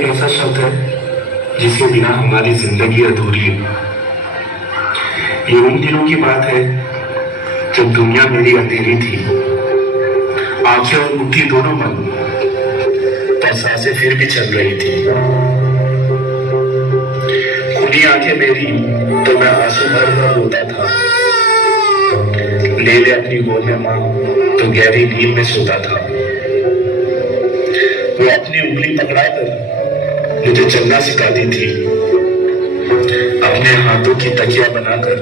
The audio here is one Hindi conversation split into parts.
एक ऐसा शब्द है जिसके बिना हमारी जिंदगी अधूरी है। ये उन दिनों की बात है जब दुनिया मेरी अंधेरी थी, आंखें और मुट्ठी दोनों बंद, पर सांसें फिर भी चल रही थी। खुली आंखें मेरी तो मैं आंसू भर भर रोता था। ले ले अपनी गोद में मां तो गहरी नींद में सोता था। वो अपनी उंगली पकड़ाकर मुझे चलना सिखाती थी, अपने हाथों की तकिया बनाकर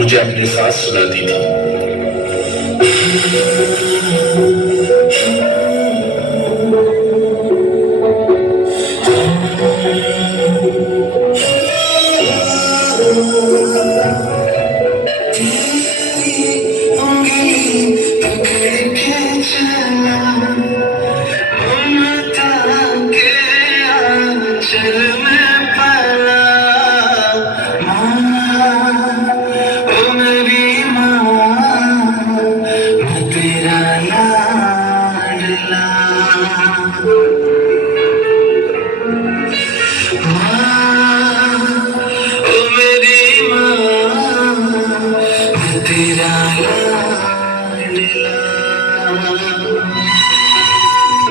मुझे अपने साथ सुलाती थी।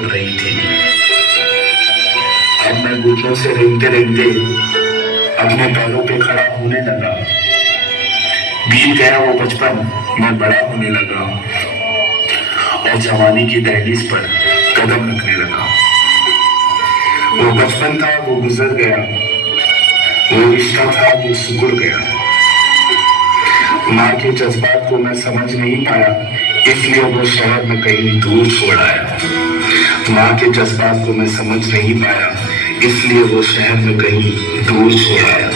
रही थी। अब मैं घुटनों से रेंगते रेंगते अपने पैरों पे खड़ा होने लगा। बीत गया वो बचपन, मैं बड़ा होने लगा और जवानी की दहलीज पर कदम रखने लगा। वो बचपन था वो गुजर गया, वो रिश्ता था वो सिकुड़ गया। माँ के जज्बात को मैं समझ नहीं पाया, इसलिए वो शहर में कहीं दूर छोड़ आया। माँ के जज्बात को मैं समझ नहीं पाया, इसलिए वो शहर में कहीं दूर छोड़ आया।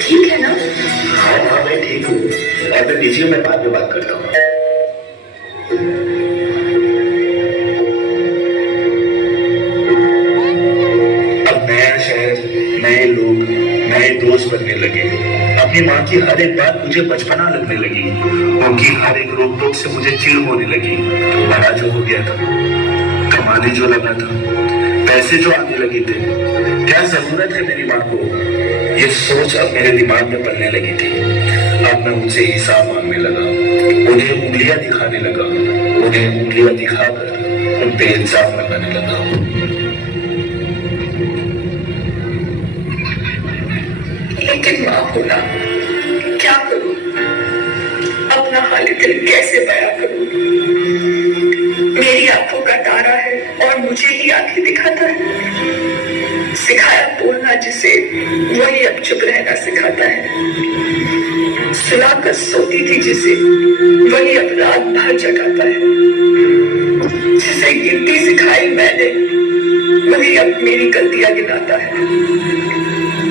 ठीक है ना? हाँ मैं ठीक हूँ, और मैं बिजी हूँ, मैं बाद में बात करता हूँ। अब नया शहर, नए लोग, नए दोस्त बनने लगे। अपनी माँ की हर एक बात मुझे बचपना लगने लगी। उनकी हर एक रोक टोक से मुझे चिढ़ होने लगी। बड़ा जो हो गया था, कमाने जो लगा था, पैसे जो आने लगे थे, क्या जरूरत है मेरी माँ को, ये सोच अब मेरे दिमाग में पलने लगी थी। अब मैं उनसे हिसाब मांगने लगा, उन्हें उंगलियां दिखाने लगा, उन्हें उंगलियां दिखाकर उन पे इल्जाम लगाने लगा। लेकिन माँ होना क्या करूं, अपना हाल दिल कैसे बयां करूं। मेरी आंखों का तारा है और मुझे ही आंखें दिखाता है। सिखाया बोलना जिसे, वही अब चुप रहना सिखाता है। सुलाकर सोती थी जिसे, वही अब रात भर जगाता है। जिसे गिनती सिखाई मैंने, वही अब मेरी गलतियां गिनाता है।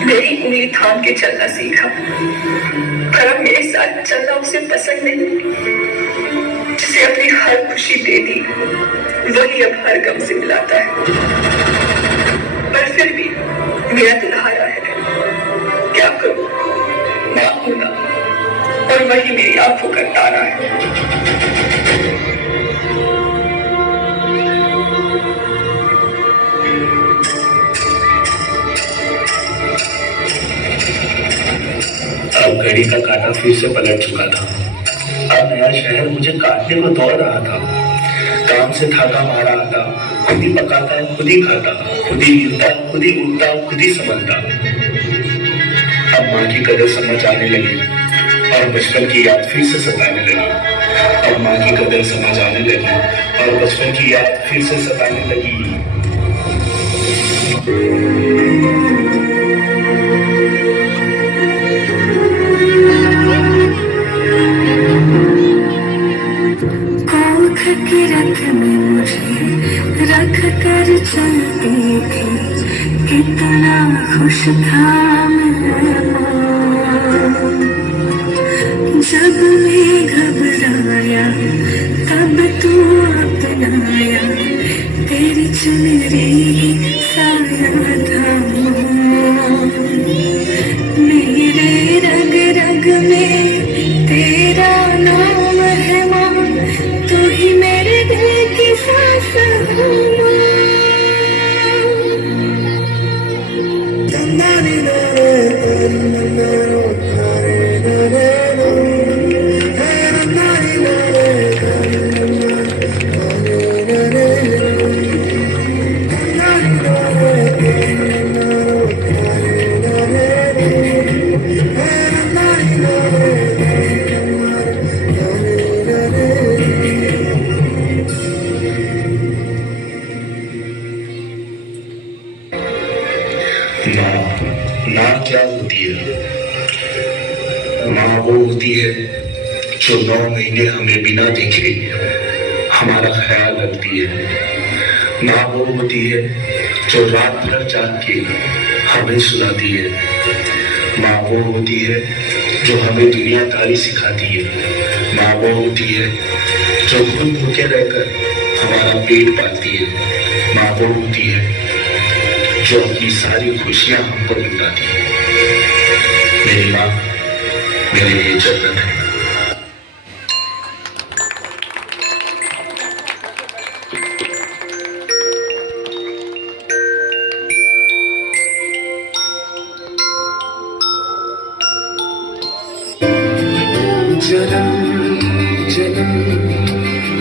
मेरी उंगली थाम के चलना सीखा, पर अब मेरे साथ चलना उसे पसंद नहीं। जिसे अपनी हर खुशी दे दी, वही अब हर गम से मिलाता है। पर फिर भी मेरा दुल्हारा है, क्या करूं, माँ होना और वही मेरी आंखों का तारा है। अब घड़ी का कांटा फिर से पलट चुका था। अब नया शहर मुझे काटने को दौड़ रहा था। काम से थाका मारा आता, खुद ही पकाता, खुद ही खाता, खुद ही गिरता, खुद ही उठता, खुद ही संभलता। अब माँ की कदर समझ आने लगी और बचपन की याद फिर से सताने लगी। अब माँ की कदर समझ आने लगी और बचपन की याद फिर से सताने लगी। खामोश था जब मैं घबराया तब तू अपनाया तेरी चुनरी साया था मेरे रग रग में तेरा नाम है माँ तू ही मेरे दिल की सांस हो माँ क्या होती है? माँ वो होती है जो 9 महीने हमें बिना देखे हमारा ख्याल रखती है। माँ वो होती है जो रात भर जाग के हमें सुलाती है। माँ वो होती है जो हमें दुनियादारी सिखाती है। माँ वो होती है जो खुद भूखे रहकर हमारा पेट पालती है। माँ वो होती है जो अपनी सारी खुशियां हमको लुटाती है। मेरी माँ मेरे लिए जन्नत है। जन्म जन्म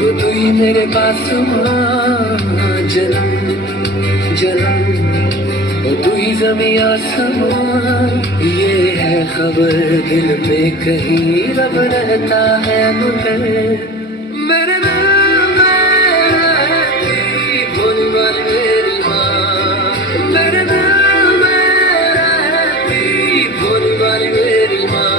वो तू ही मेरे पास जन्म जन्म वो तू ही ज़मीं आसमां ये है खबर दिल में कहीं रब रहता है मगर मेरे दिल में रहती भोली वाली मेरी माँ मेरे दिल में रहती भोली वाली मेरी माँ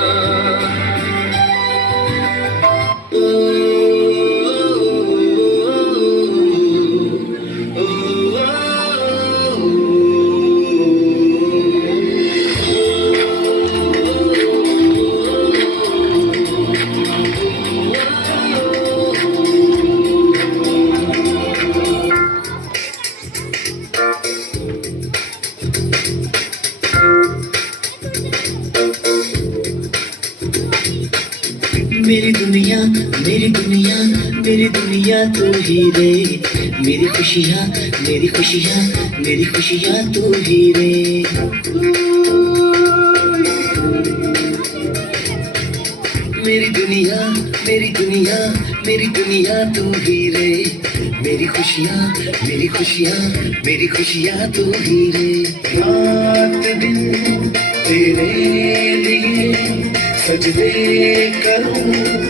मेरी दुनिया मेरी दुनिया मेरी दुनिया तू ही रे मेरी खुशियाँ मेरी खुशियाँ मेरी खुशियाँ तू ही रे मेरी दुनिया मेरी दुनिया मेरी दुनिया तू ही रे मेरी खुशियाँ मेरी खुशियाँ मेरी खुशियाँ तू ही रे रात दिन तेरे लिए सजदे करूं